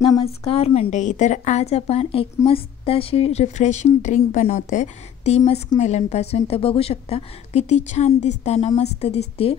नमस्कार मंडळी. तर आज आपण एक मस्त अशी रिफ्रेशिंग ड्रिंक बनवतोय, ती मस्क मेलनपासून. तर बघू शकता किती छान दिसताना मस्त दिसते.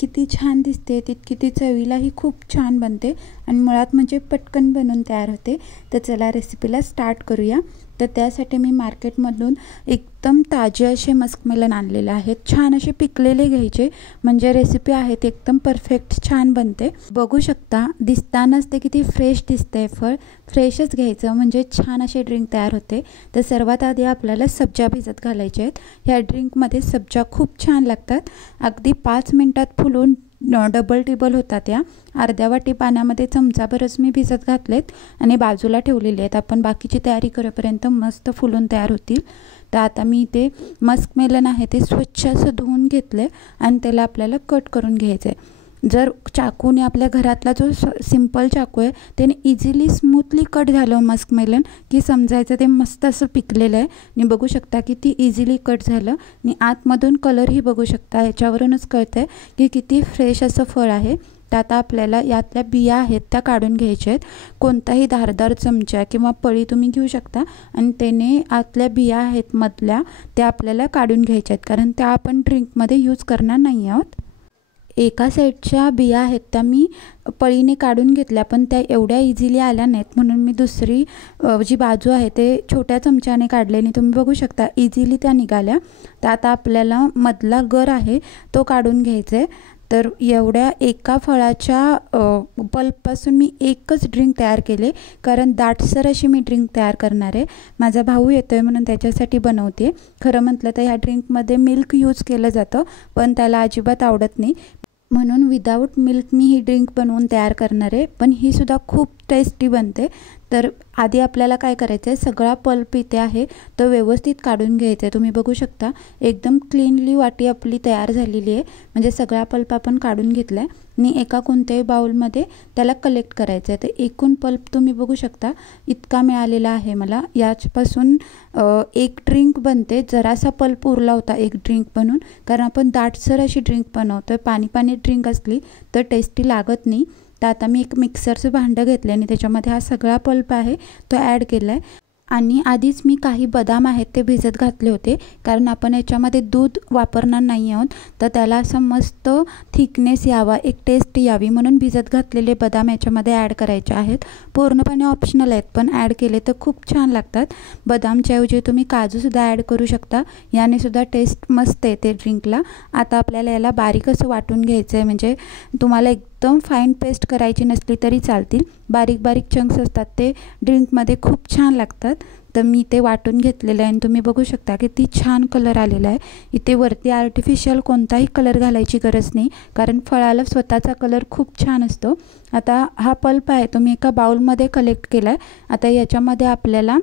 किती छान दिसते तितकी ती चवीलाही खूप छान बनते आणि मुळात म्हणजे पटकन बनून तयार होते. तर चला रेसिपीला स्टार्ट करूया. तर त्यासाठी मी मार्केटमधून एकदम ताजे असे मस्क मेलन आणलेले आहेत. छान असे पिकलेले घ्यायचे, म्हणजे रेसिपी आहे ती एकदम परफेक्ट छान बनते. बघू शकता दिसतानाच ते किती फ्रेश दिसतंय. फळ फ्रेशच घ्यायचं म्हणजे छान असे ड्रिंक तयार होते. तर सर्वात आधी आपल्याला सब्जा भिजत घालायचे आहेत. ह्या ड्रिंकमध्ये सब्जा खूप छान लागतात. अगदी 5 मिनटात फुलून डबल टिबल होतात. या अर्ध्या वाटी पाण्यामध्ये चमचाभरच मी भिजत घातलेत आणि बाजूला ठेवलेले आहेत. आपण बाकीची तयारी करेपर्यंत मस्त फुलून तयार होतील. तर आता मी ते मस्क मेलन आहे ते स्वच्छ असं धुवून घेतले आणि त्याला आपल्याला कट करून घ्यायचं आहे. जर चाकूने आपल्या घरातला जो सिंपल चाकू आहे त्याने इझिली स्मूथली कट झालं मस्क मेलन की समजायचं ते मस्त असं पिकलेलं आहे. आणि बघू शकता की ती इझिली कट झालं आणि आतमधून कलरही बघू शकता. याच्यावरूनच कळतं आहे की किती फ्रेश असं फळ आहे. तर आता आपल्याला यातल्या बिया आहेत त्या काढून घ्यायच्या आहेत. कोणताही धारदार चमचा किंवा पळी तुम्ही घेऊ शकता आणि त्याने आतल्या बिया आहेत मधल्या त्या आपल्याला काढून घ्यायच्या आहेत, कारण त्या आपण ड्रिंकमध्ये यूज करणार नाही आहोत. एका साईडच्या बिया आहेत त्या मी पळीने काढून घेतल्या, पण त्या एवढ्या इझिली आल्या नाहीत म्हणून मी दुसरी जी बाजू आहे ते छोट्या चमच्याने काढले आणि तुम्ही बघू शकता इझिली त्या निघाल्या. तर आता आपल्याला मधला गर आहे तो काढून घ्यायचा आहे. तर एवढ्या एका फळाच्या पल्पपासून मी एकच ड्रिंक तयार केले, कारण दाटसर अशी मी ड्रिंक तयार करणार आहे. माझा भाऊ येतो आहे म्हणून त्याच्यासाठी बनवते. खरं म्हटलं तर ह्या ड्रिंकमध्ये मिल्क यूज केलं जातं, पण त्याला अजिबात आवडत नाही म्हणून विदाऊट मिल्क मी ही ड्रिंक बनवून तयार करणार आहे. पण ही सुद्धा खूप टेस्टी बनते. तर आधी आपल्याला काय करायचं आहे, सगळा पल्प इथे आहे तो व्यवस्थित काढून घ्यायचा आहे. तुम्ही बघू शकता एकदम क्लीनली वाटी आपली तयार झालेली आहे, म्हणजे सगळा पल्प आपण काढून घेतला आहे आणि एका कोणत्याही बाउलमध्ये त्याला कलेक्ट करायचं आहे. तर एकूण पल्प तुम्ही बघू शकता इतका मिळालेला आहे मला. याच्यापासून एक ड्रिंक बनते. जरासा पल्प उरला होता एक ड्रिंक बनून, कारण आपण दाटसर अशी ड्रिंक बनवतो आहे. पाणी पाणी ड्रिंक असली तर टेस्टी लागत नाही. तर आता मी एक मिक्सरचं भांडं घेतलं आणि त्याच्यामध्ये हा सगळा पल्प आहे तो ॲड केला आहे. आणि आधीच मी काही बदाम आहेत ते भिजत घातले होते, कारण आपण याच्यामध्ये दूध वापरणार नाही आहोत. तर त्याला असं मस्त थिकनेस यावा, एक टेस्ट यावी म्हणून भिजत घातलेले बदाम याच्यामध्ये ॲड करायचे आहेत. पूर्णपणे ऑप्शनल आहेत, पण ॲड केले तर खूप छान लागतात. बदामच्या ऐवजी तुम्ही काजूसुद्धा ॲड करू शकता. याने सुद्धा टेस्ट मस्त येते ड्रिंकला. आता आपल्याला याला बारीक असं वाटून घ्यायचं आहे, म्हणजे तुम्हाला एकदम फाईन पेस्ट करायची नसली तरी चालतील. बारीक बारीक चंक्स असतात ते ड्रिंकमध्ये खूप छान लागतात. तर मी ते वाटून घेतलेलं आहे आणि तुम्ही बघू शकता किती छान कलर आलेला आहे. इथे वरती आर्टिफिशियल कोणताही कलर घालायची गरज नाही, कारण फळाला स्वतःचा कलर खूप छान असतो. आता हा पल्प आहे तो मी एका बाउलमध्ये कलेक्ट केला आहे. आता याच्यामध्ये आपल्याला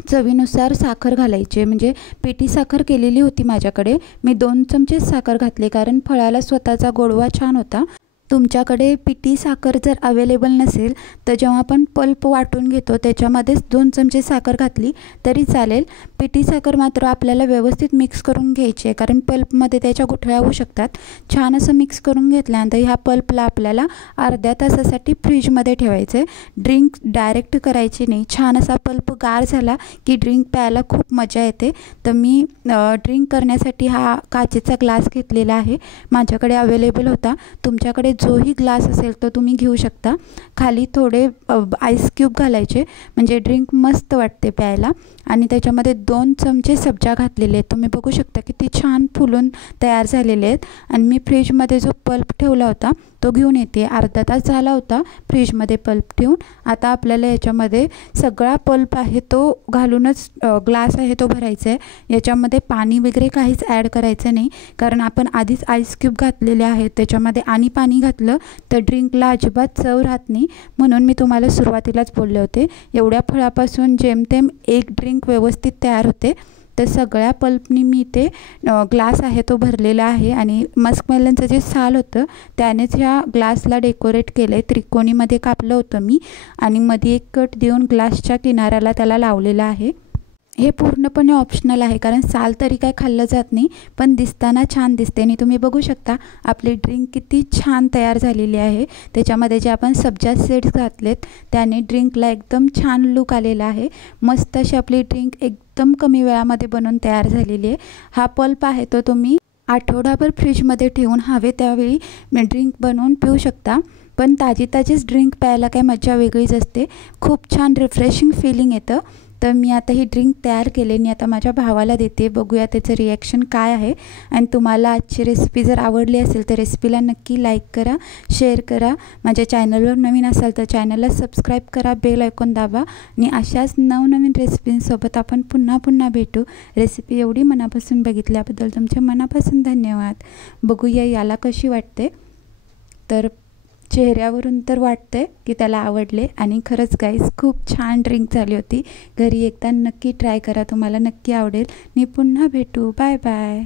चवीनुसार साखर घालायची आहे, म्हणजे पिठी साखर केलेली होती माझ्याकडे. मी 2 चमचे साखर घातले, कारण फळाला स्वतःचा गोडवा छान होता. तुमच्याकडे पिठी साखर जर अवेलेबल नसेल तर जेव्हा आपण पल्प वाटून घेतो त्याच्यामध्येच 2 चमचे साखर घातली तरी चालेल. पिठी साखर मात्र आपल्याला व्यवस्थित मिक्स करून घ्यायची आहे, कारण पल्पमध्ये त्याच्या गुठळ्या होऊ शकतात. छान असं मिक्स करून घेतल्यानंतर ह्या पल्पला आपल्याला अर्ध्या तासासाठी फ्रीजमध्ये ठेवायचं आहे. ड्रिंक डायरेक्ट करायची नाही. छान असा पल्प गार झाला की ड्रिंक प्यायला खूप मजा येते. तर मी ड्रिंक करण्यासाठी हा काचेचा ग्लास घेतलेला आहे, माझ्याकडे अवेलेबल होता. तुमच्याकडे जोही ग्लास असेल तो तुम्ही घेऊ शकता. खाली थोडे आईस क्यूब घालायचे, म्हणजे ड्रिंक मस्त वाटते प्यायला. आणि त्याच्यामध्ये 2 चमचे सब्जा घातलेले आहेत. तुम्ही बघू शकता किती छान फुलून तयार झालेले आहेत. आणि मी फ्रीजमध्ये जो पल्प ठेवला होता तो घेऊन येते. अर्धा तास झाला होता फ्रीजमध्ये पल्प ठेवून. आता आपल्याला याच्यामध्ये सगळा पल्प आहे तो घालूनच ग्लास आहे तो भरायचा आहे. याच्यामध्ये पाणी वगैरे काहीच ॲड करायचं नाही, कारण आपण आधीच आईस क्यूब घातलेले आहेत त्याच्यामध्ये, आणि पाणी घातलं तर ड्रिंकला अजिबात चव राहत नाही. म्हणून मी तुम्हाला सुरुवातीलाच बोलले होते, एवढ्या फळापासून जेमतेम एक ड्रिंक व्यवस्थित तयार होते. तर सगळ्या पल्पनी मी ते ग्लास आहे तो भरलेला आहे. आणि मस्क मेलनचं जे साल होतं त्यानेच ह्या ग्लासला डेकोरेट केलं आहे. त्रिकोणीमध्ये कापलं होतं मी आणि मध्ये एक कट देऊन ग्लासच्या किनाऱ्याला त्याला लावलेला आहे. हे पूर्णपणे ऑप्शनल आहे, कारण साल तरी काय खाल्लं जात नाही, पण दिसताना छान दिसते. आणि तुम्ही बघू शकता आपली ड्रिंक किती छान तयार झालेली आहे. त्याच्यामध्ये जे आपण सब्जा सीड्स घातलेत त्याने ड्रिंकला एकदम छान लुक आलेला आहे. मस्त अशी आपली ड्रिंक एकदम कमी वेळामध्ये बनवून तयार झालेली आहे. हा पल्प आहे तो तुम्ही आठवडाभर फ्रीजमध्ये ठेवून हवे त्यावेळी ड्रिंक बनवून पिऊ शकता. पण ताजीच ड्रिंक प्यायला काय मजा वेगळीच असते. खूप छान रिफ्रेशिंग फीलिंग येतं. तर मी आता ही ड्रिंक तयार केले आणि आता माझ्या भावाला देते. बघूया त्याचं रिॲक्शन काय आहे. आणि तुम्हाला आजची रेसिपी जर आवडली असेल तर रेसिपीला नक्की लाईक करा, शेअर करा. माझ्या चॅनलवर नवीन असाल तर चॅनलला सबस्क्राईब करा, बेल आयकॉन दाबा. आणि अशाच नवनवीन रेसिपींसोबत आपण पुन्हा भेटू. रेसिपी एवढी मनापासून बघितल्याबद्दल तुमचे मनापासून धन्यवाद. बघूया याला कशी वाटते. तर चेहऱ्यावरून तर वाटतंय की त्याला आवडले. आणि खरंच गाईस खूप छान ड्रिंक झाली होती. घरी एकदा नक्की ट्राय करा, तुम्हाला नक्की आवडेल. आणि पुन्हा भेटू. Bye bye.